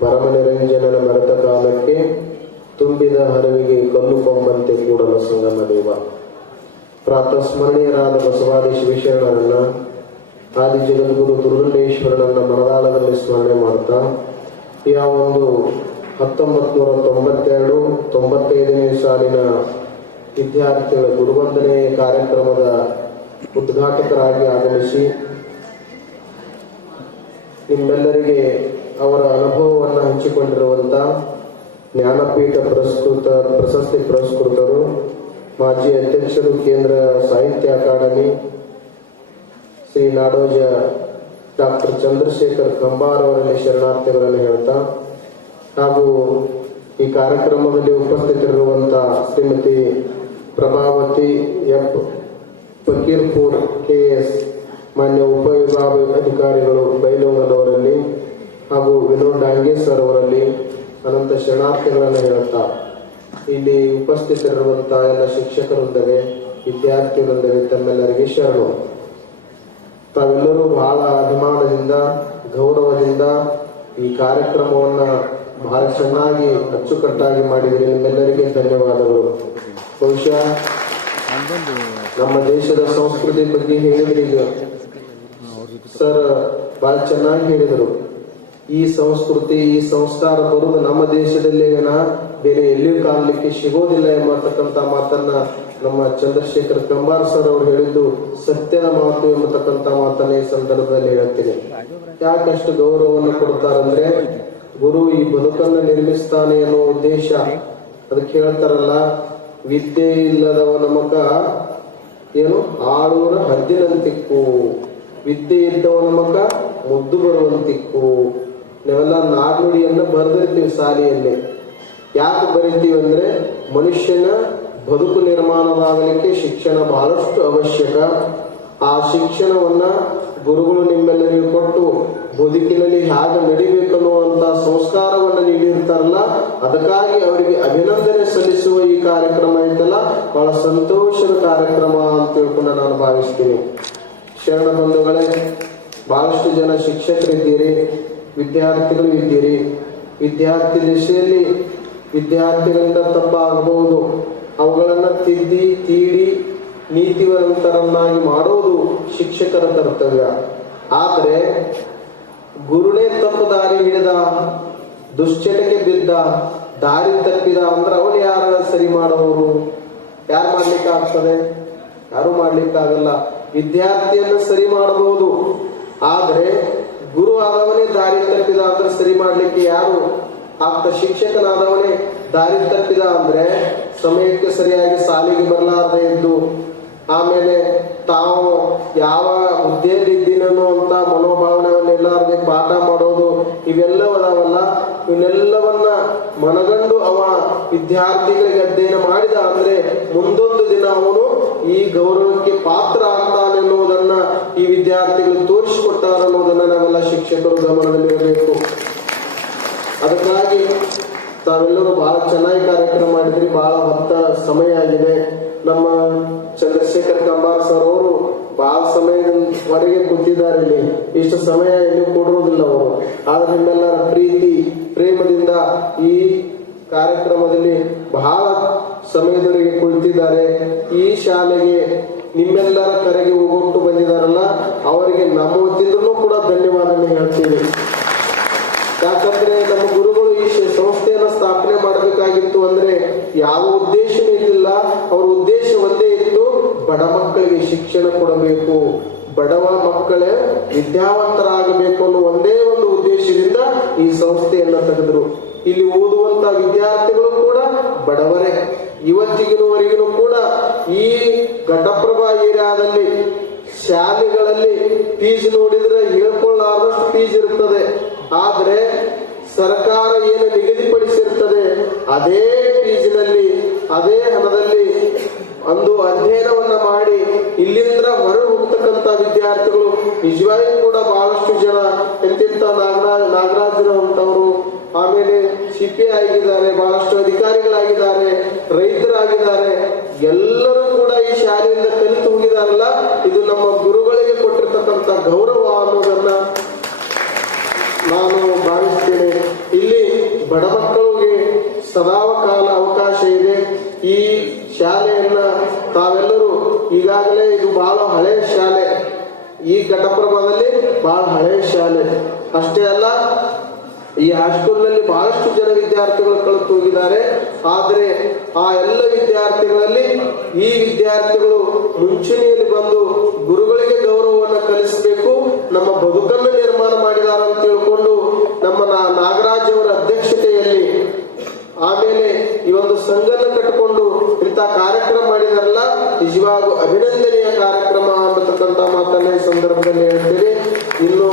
ಪರಮ ನಿರಂಜನನ ಮರೆತ ಕಾಲಕ್ಕೆ ತುಂಬಿದ ಹರವಿಗೆ ಕಲ್ಲು ಕೊಂಬಂತೆ ಕೂಡಲ ಸಂಗಮ ದೇವ. ಪ್ರಾತಃ ಸ್ಮರಣೀಯರಾದ ಬಸವಾದಿ ಶಿವಶರಣರನ್ನ, ಆದಿ ಜಗದ್ಗುರು ದುರ್ಗಂಡೇಶ್ವರನನ್ನ ಮರದಾಳದಲ್ಲಿ ಸ್ಮರಣೆ ಮಾಡ್ತಾ ಯಾವ ಒಂದು ಹತ್ತೊಂಬತ್ತು ನೂರ ತೊಂಬತ್ತೆರಡು ತೊಂಬತ್ತೈದನೇ ಸಾಲಿನ ವಿದ್ಯಾರ್ಥಿಗಳ ಗುರುವಂದನೆ ಕಾರ್ಯಕ್ರಮದ ಉದ್ಘಾಟಕರಾಗಿ ಆಗಮಿಸಿ ನಿಮ್ಮೆಲ್ಲರಿಗೆ ಅವರ ಅನುಭವವನ್ನು ಹಂಚಿಕೊಂಡಿರುವಂತ ಜ್ಞಾನಪೀಠ ಪುರಸ್ಕೃತ ಪ್ರಶಸ್ತಿ ಪುರಸ್ಕೃತರು, ಮಾಜಿ ಅಧ್ಯಕ್ಷರು ಕೇಂದ್ರ ಸಾಹಿತ್ಯ ಅಕಾಡೆಮಿ ಶ್ರೀ ನಾಡೋಜ ಡಾಕ್ಟರ್ ಚಂದ್ರಶೇಖರ್ ಕಂಬಾರ್ ಅವರಲ್ಲಿ ಶರಣಾರ್ಥಿಗಳನ್ನು ಹೇಳ್ತಾ, ಹಾಗೂ ಈ ಕಾರ್ಯಕ್ರಮದಲ್ಲಿ ಉಪಸ್ಥಿತರಿರುವಂತಹ ಶ್ರೀಮತಿ ಪ್ರಭಾವತಿ ಎಫ್ ಫಕೀರ್ಪುರ್ ಕೆಎಸ್ ಮಾನ್ಯ ಉಪವಿಭಾಗ ಅಧಿಕಾರಿಗಳು ಬೈಲೊಂಗಲವರಲ್ಲಿ ಹಾಗೂ ವಿನೋದ್ ಡಾಂಗೆ ಸರ್ ಅವರಲ್ಲಿ ಅನಂತ ಶರಣಾರ್ಥಿಗಳನ್ನು ಹೇಳುತ್ತಾ, ಇಲ್ಲಿ ಉಪಸ್ಥಿತರಿರುವಂತಹ ಎಲ್ಲ ಶಿಕ್ಷಕರೊಂದಿಗೆ, ವಿದ್ಯಾರ್ಥಿಗಳೊಂದಿಗೆ ತಮ್ಮೆಲ್ಲರಿಗೆ ಶರಣು. ತಾವೆಲ್ಲರೂ ಬಹಳ ಅಭಿಮಾನದಿಂದ, ಗೌರವದಿಂದ ಈ ಕಾರ್ಯಕ್ರಮವನ್ನ ಬಹಳ ಚೆನ್ನಾಗಿ ಅಚ್ಚುಕಟ್ಟಾಗಿ ಮಾಡಿದ್ರೆ ನಿಮ್ಮೆಲ್ಲರಿಗೆ ಧನ್ಯವಾದಗಳು. ಬಹುಶಃ ನಮ್ಮ ದೇಶದ ಸಂಸ್ಕೃತಿ ಬಗ್ಗೆ ಹೇಳಿದ್ರಿ ಸರ್, ಬಹಳ ಚೆನ್ನಾಗಿ ಹೇಳಿದರು. ಈ ಸಂಸ್ಕೃತಿ, ಈ ಸಂಸ್ಕಾರ ಬರುವುದು ನಮ್ಮ ದೇಶದಲ್ಲಿ ಏನ? ಬೇರೆ ಎಲ್ಲಿಯೂ ಕಾಣಲಿಕ್ಕೆ ಸಿಗೋದಿಲ್ಲ ಎಂಬತಕ್ಕಂತ ಮಾತನ್ನ ನಮ್ಮ ಚಂದ್ರಶೇಖರ್ ಕಂಬಾರ್ ಸರ್ ಅವರು ಹೇಳಿದ್ದು ಸತ್ಯದ ಮಾತು ಎಂಬತಕ್ಕಂತ ಮಾತನ್ನ ಈ ಸಂದರ್ಭದಲ್ಲಿ ಹೇಳ್ತೀನಿ. ಯಾಕಷ್ಟು ಗೌರವವನ್ನು ಕೊಡ್ತಾರಂದ್ರೆ ಗುರು ಈ ಬದುಕನ್ನು ನಿರ್ಮಿಸ್ತಾನೆ ಅನ್ನೋ ಉದ್ದೇಶ. ಅದಕ್ಕೆ ಹೇಳ್ತಾರಲ್ಲ, ವಿದ್ಯೆ ಇಲ್ಲದವನ ಮಗ ಏನು? ಆಳೂರ ಹದ್ದಿನಂತಿಕ್ಕು. ವಿದ್ಯೆ ಇದ್ದವನ ಮಗ ಮುದ್ದು ಬರುವಂತಿಕ್ಕು. ನಾವೆಲ್ಲ ನಾಡ್ನುಡಿಯನ್ನ ಬರೆದಿರ್ತೀವಿ ಶಾಲೆಯಲ್ಲಿ ಯಾಕೆ ಬರಿತೀವಿ ಅಂದ್ರೆ ಮನುಷ್ಯನ ಬದುಕು ನಿರ್ಮಾಣವಾಗಲಿಕ್ಕೆ ಶಿಕ್ಷಣ ಬಹಳಷ್ಟು ಅವಶ್ಯಕ. ಆ ಶಿಕ್ಷಣವನ್ನ ಗುರುಗಳು ನಿಮ್ಮೆಲ್ಲರಿಗೂ ಕೊಟ್ಟು ಬದುಕಿನಲ್ಲಿ ಹೇಗೆ ನಡಿಬೇಕನ್ನುವಂತ ಸಂಸ್ಕಾರವನ್ನ ನೀಡಿರ್ತಾರಲ್ಲ, ಅದಕ್ಕಾಗಿ ಅವರಿಗೆ ಅಭಿನಂದನೆ ಸಲ್ಲಿಸುವ ಈ ಕಾರ್ಯಕ್ರಮ ಐತಲ್ಲ, ಬಹಳ ಸಂತೋಷದ ಕಾರ್ಯಕ್ರಮ ಅಂತ ತಿಳ್ಕೊಂಡು ನಾನು ಭಾವಿಸ್ತೀನಿ. ಶರಣ ಬಂಧುಗಳೇ, ಬಹಳಷ್ಟು ಜನ ಶಿಕ್ಷಕರಿದ್ದೀರಿ. ವಿದ್ಯಾರ್ಥಿಗಳು ಇದ್ದೀರಿ. ವಿದ್ಯಾರ್ಥಿ ದಿಶೆಯಲ್ಲಿ ವಿದ್ಯಾರ್ಥಿಗಳಿಂದ ತಪ್ಪಾಗಬಹುದು ಅವುಗಳನ್ನ ತಿದ್ದಿ, ತೀಡಿ, ನೀತಿವಂತರನ್ನಾಗಿ ಮಾಡೋದು ಶಿಕ್ಷಕರ ಕರ್ತವ್ಯ. ಆದರೆ ಗುರುನೇ ತಪ್ಪು ದಾರಿ ಹಿಡಿದ, ದುಶ್ಚಟಕ್ಕೆ ಬಿದ್ದ, ದಾರಿ ತಪ್ಪಿದ ಅಂದ್ರೆ ಅವನು ಯಾರ ಸರಿ ಮಾಡುವವರು ಯಾರು ಮಾಡ್ಲಿಕ್ಕೆ ಆಗ್ತದೆ ಯಾರು ಮಾಡ್ಲಿಕ್ಕಾಗಲ್ಲ. ವಿದ್ಯಾರ್ಥಿಯನ್ನು ಸರಿ ಮಾಡಬಹುದು. ಆದ್ರೆ ಗುರು ಆದವನೇ ದಾರಿ ತಪ್ಪಿದ ಅಂದ್ರೆ ಸರಿ ಮಾಡ್ಲಿಕ್ಕೆ ಯಾರು ಆಪ್ತ ಶಿಕ್ಷಕನಾದವನೇ ದಾರಿ ತಪ್ಪಿದ ಅಂದ್ರೆ ಸಮಯಕ್ಕೆ ಸರಿಯಾಗಿ ಸಾಲಿಗೆ ಬರಲಾರದೆ ಇದ್ದು, ಆಮೇಲೆ ತಾವು ಯಾವ ಹುದ್ದೆಯಲ್ಲಿ ಇದ್ದೀನೋ ಅಂತ ಮನೋಭಾವನೆಯನ್ನೆಲ್ಲಾರ್ಗೆ ಪಾಠ ಮಾಡೋದು ಇವೆಲ್ಲವೂ ಅದಾವಲ್ಲ ಇವನ್ನೆಲ್ಲವನ್ನ ಮನಗಂಡು ಅವ ವಿದ್ಯಾರ್ಥಿಗಳಿಗೆ ಅಧ್ಯಯನ ಮಾಡಿದ ಅಂದ್ರೆ ಮುಂದೊಂದು ದಿನ ಅವನು ಈ ಗೌರವಕ್ಕೆ ಪಾತ್ರ ವಿದ್ಯಾರ್ಥಿಗಳು ತೋರಿಸಿಕೊಟ್ಟಾರ ಅನ್ನೋದನ್ನ ನಾವೆಲ್ಲ ಶಿಕ್ಷಕರು ಗಮನದಲ್ಲಿರಬೇಕು ಅದಕ್ಕಾಗಿ ತಾವೆಲ್ಲರೂ ಬಹಳ ಚೆನ್ನಾಗಿ ಕಾರ್ಯಕ್ರಮ ಮಾಡಿದ್ರಿ, ಬಹಳ ಹೊತ್ತ ಸಮಯ ಆಗಿದೆ. ನಮ್ಮ ಚಂದ್ರಶೇಖರ್ ಕಂಬಾರ್ ಸರ್ ಅವರು ಬಹಳ ಸಮಯದವರೆಗೆ ಕೂತಿದ್ದಾರೆ ಇಲ್ಲಿ. ಇಷ್ಟು ಸಮಯ ಎಲ್ಲಿ ಕೊಡುವುದಿಲ್ಲ ಅವರು. ಆದ್ರೆ ಪ್ರೀತಿ, ಪ್ರೇಮದಿಂದ ಈ ಕಾರ್ಯಕ್ರಮದಲ್ಲಿ ಬಹಳ ಸಮಯದವರೆಗೆ ಕುಳಿತಿದ್ದಾರೆ. ಈ ಶಾಲೆಗೆ ನಿಮ್ಮೆಲ್ಲರ ಕರೆಗೆ ಹೋಗೊಟ್ಟು ಬಂದಿದಾರಲ್ಲ ಅವರಿಗೆ ನಮ್ಮ ವತಿಯಿಂದಲೂ ಕೂಡ ಧನ್ಯವಾದ ಹೇಳ್ತೀವಿ. ಯಾಕಂದ್ರೆ ನಮ್ಮ ಗುರುಗಳು ಈ ಸಂಸ್ಥೆಯನ್ನ ಸ್ಥಾಪನೆ ಮಾಡಬೇಕಾಗಿತ್ತು ಅಂದ್ರೆ ಯಾವ ಉದ್ದೇಶನೂ ಇದ್ದಿಲ್ಲ. ಅವ್ರ ಉದ್ದೇಶ ಒಂದೇ ಇತ್ತು, ಬಡ ಮಕ್ಕಳಿಗೆ ಶಿಕ್ಷಣ ಕೊಡಬೇಕು. ಬಡವ ಮಕ್ಕಳೇ ವಿದ್ಯಾವಂತರಾಗಬೇಕು ಅನ್ನೋ ಒಂದೇ ಒಂದು ಉದ್ದೇಶದಿಂದ ಈ ಸಂಸ್ಥೆಯನ್ನ ತೆಗೆದ್ರು. ಇಲ್ಲಿ ಓದುವಂತ ವಿದ್ಯಾರ್ಥಿಗಳು ಕೂಡ ಬಡವರೇ. ಇವತ್ತಿಗಿನವರೆಗೂ ಕೂಡ ಈ ಘಟಪ್ರಭಾ ಏರಿಯಾದಲ್ಲಿ ಶಾಲೆಗಳಲ್ಲಿ ಫೀಸ್ ನೋಡಿದ್ರೆ ಹೇಳ್ಕೊಳ್ಳಾರ್ದಷ್ಟು ಫೀಸ್ ಇರ್ತದೆ. ಆದ್ರೆ ಸರ್ಕಾರ ಏನು ನಿಗದಿಪಡಿಸಿರ್ತದೆ, ಅದೇ ಫೀಸಿನಲ್ಲಿ ಅದೇ ಹಣದಲ್ಲಿ ಒಂದು ಅಧ್ಯಯನವನ್ನ ಮಾಡಿ ಇಲ್ಲಿಂದ ಹೊರ ಹೋಗ್ತಕ್ಕಂತ ವಿದ್ಯಾರ್ಥಿಗಳು ನಿಜವಾಗಿಯೂ ಕೂಡ ಬಹಳಷ್ಟು ಜನ ಎಂತೆಂತ ನಾಗರಾಜ್ ನಾಗರಾಜರಂತವರು ಆಮೇಲೆ ಸಿಪಿ ಆಗಿದ್ದಾರೆ, ಬಹಳಷ್ಟು ಅಧಿಕಾರಿಗಳಾಗಿದ್ದಾರೆ, ರೈತರಾಗಿದ್ದಾರೆ, ಎಲ್ಲರೂ ಕೂಡ ಈ ಶಾಲೆಯಿಂದ ಕಲಿತು ಹೋಗಿದಾರಲ್ಲ, ಇದು ನಮ್ಮ ಗುರುಗಳಿಗೆ ಕೊಟ್ಟಿರ್ತಕ್ಕಂಥ ಗೌರವ ಅನ್ನೋದನ್ನ ನಾನು ಭಾವಿಸ್ತೇನೆ. ಇಲ್ಲಿ ಬಡ ಮಕ್ಕಳಿಗೆ ಸದಾವಕಾಲ ಅವಕಾಶ ಇದೆ. ಈ ಶಾಲೆಯನ್ನ ತಾವೆಲ್ಲರೂ ಈಗಾಗಲೇ ಇದು ಬಹಳ ಹಳೆಯ ಶಾಲೆ. ಈ ಘಟಪ್ರಭಾದಲ್ಲಿ ಬಹಳ ಹಳೆಯ ಶಾಲೆ. ಅಷ್ಟೇ ಅಲ್ಲ ಈ ಹೈಸ್ಕೂಲ್ನಲ್ಲಿ ಬಹಳಷ್ಟು ಜನ ವಿದ್ಯಾರ್ಥಿಗಳು ಕಳೆದು ಹೋಗಿದ್ದಾರೆ. ಆದರೆ ಆ ಎಲ್ಲ ವಿದ್ಯಾರ್ಥಿಗಳಲ್ಲಿ ಈ ವಿದ್ಯಾರ್ಥಿಗಳು ಮುಂಚೂಣಿಯಲ್ಲಿ ಬಂದು ಗುರುಗಳಿಗೆ ಗೌರವವನ್ನು ಕಲಿಸಬೇಕು, ನಮ್ಮ ಬದುಕನ್ನು ನಿರ್ಮಾಣ ಮಾಡಿದಾರ ಅಂತ ತಿಳ್ಕೊಂಡು ನಮ್ಮ ನಾಗರಾಜ್ ಅವರ ಅಧ್ಯಕ್ಷತೆಯಲ್ಲಿ ಆಮೇಲೆ ಈ ಒಂದು ಸಂಘನ ಕಟ್ಟಿಕೊಂಡು ಇಂಥ ಕಾರ್ಯಕ್ರಮ ಮಾಡಿದಾರಲ್ಲ, ನಿಜವಾಗೂ ಅಭಿನಂದನೆಯ ಕಾರ್ಯಕ್ರಮ ಅನ್ನತಕ್ಕಂಥ ಮಾತನ್ನ ಈ ಸಂದರ್ಭದಲ್ಲಿ ಹೇಳ್ತೇವೆ ಇನ್ನು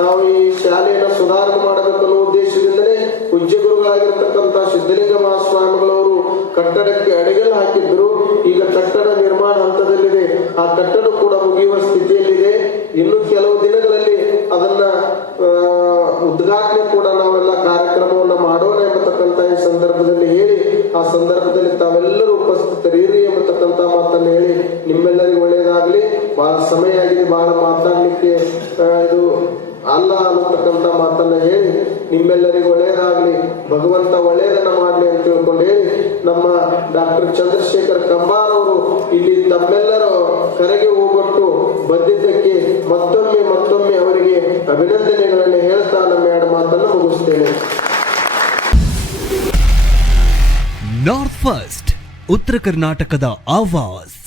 ನಾವು ಈ ಶಾಲೆಯನ್ನು ಸುಧಾರಣೆ ಮಾಡಬೇಕು ಅನ್ನೋ ಉದ್ದೇಶದಿಂದಲೇ ಪೂಜ್ಯ ಗುರುಗಳಾಗಿರ್ತಕ್ಕಂಥ ಸಿದ್ಧಲಿಂಗ ಮಹಾಸ್ವಾಮಿಗಳವರು ಕಟ್ಟಡಕ್ಕೆ ಅಡಿಗೆಲ್ಲ ಹಾಕಿದ್ರು. ಈಗ ಕಟ್ಟಡ ನಿರ್ಮಾಣ ಹಂತದಲ್ಲಿದೆ. ಆ ಕಟ್ಟಡ ಕೂಡ ಮುಗಿಯುವ ಸ್ಥಿತಿಯಲ್ಲಿದೆ. ಇನ್ನು ಕೆಲವು ದಿನಗಳಲ್ಲಿ ಅದನ್ನ ಉದ್ಘಾಟನೆ ಕೂಡ ನಾವೆಲ್ಲ ಕಾರ್ಯಕ್ರಮವನ್ನ ಮಾಡೋಣ ಎಂಬತಕ್ಕಂತ ಈ ಸಂದರ್ಭದಲ್ಲಿ ಹೇಳಿ, ಆ ಸಂದರ್ಭದಲ್ಲಿ ತಾವೆಲ್ಲರೂ ಉಪಸ್ಥಿತರಿರಿ ಎಂಬತಕ್ಕಂತ ಮಾತನ್ನು ಹೇಳಿ ನಿಮ್ಮೆಲ್ಲರಿಗೂ ಒಳ್ಳೆಯದಾಗ್ಲಿ. ಬಹಳ ಸಮಯ ಆಗಿದೆ. ಬಹಳ ಮಾತಾಡಲಿಕ್ಕೆ ಇದು ಅಲ್ಲ ಅನ್ನತಕ್ಕಂತ ಮಾತನ್ನ ಹೇಳಿ, ನಿಮ್ಮೆಲ್ಲರಿಗೂ ಒಳ್ಳೇದಾಗ್ಲಿ ಭಗವಂತ ಒಳ್ಳೆಯದನ್ನ ಮಾಡಲಿ ಅಂತ ತಿಳ್ಕೊಂಡು ಹೇಳಿ, ನಮ್ಮ ಡಾಕ್ಟರ್ ಚಂದ್ರಶೇಖರ್ ಕಂಬಾರ್ ಅವರು ಇಲ್ಲಿ ತಮ್ಮೆಲ್ಲರ ಕರೆಗೆ ಹೋಗೊಟ್ಟು ಬಂದಿದ್ದಕ್ಕೆ ಮತ್ತೊಮ್ಮೆ ಮತ್ತೊಮ್ಮೆ ಅವರಿಗೆ ಅಭಿನಂದನೆಗಳನ್ನು ಹೇಳ್ತಾ ನಮ್ಮ ಎರಡು ಮಾತನ್ನು ಮುಗಿಸ್ತೇನೆ. ನಾರ್ತ್ ಫಸ್ಟ್ ಉತ್ತರ ಕರ್ನಾಟಕದ ಆವಾಜ್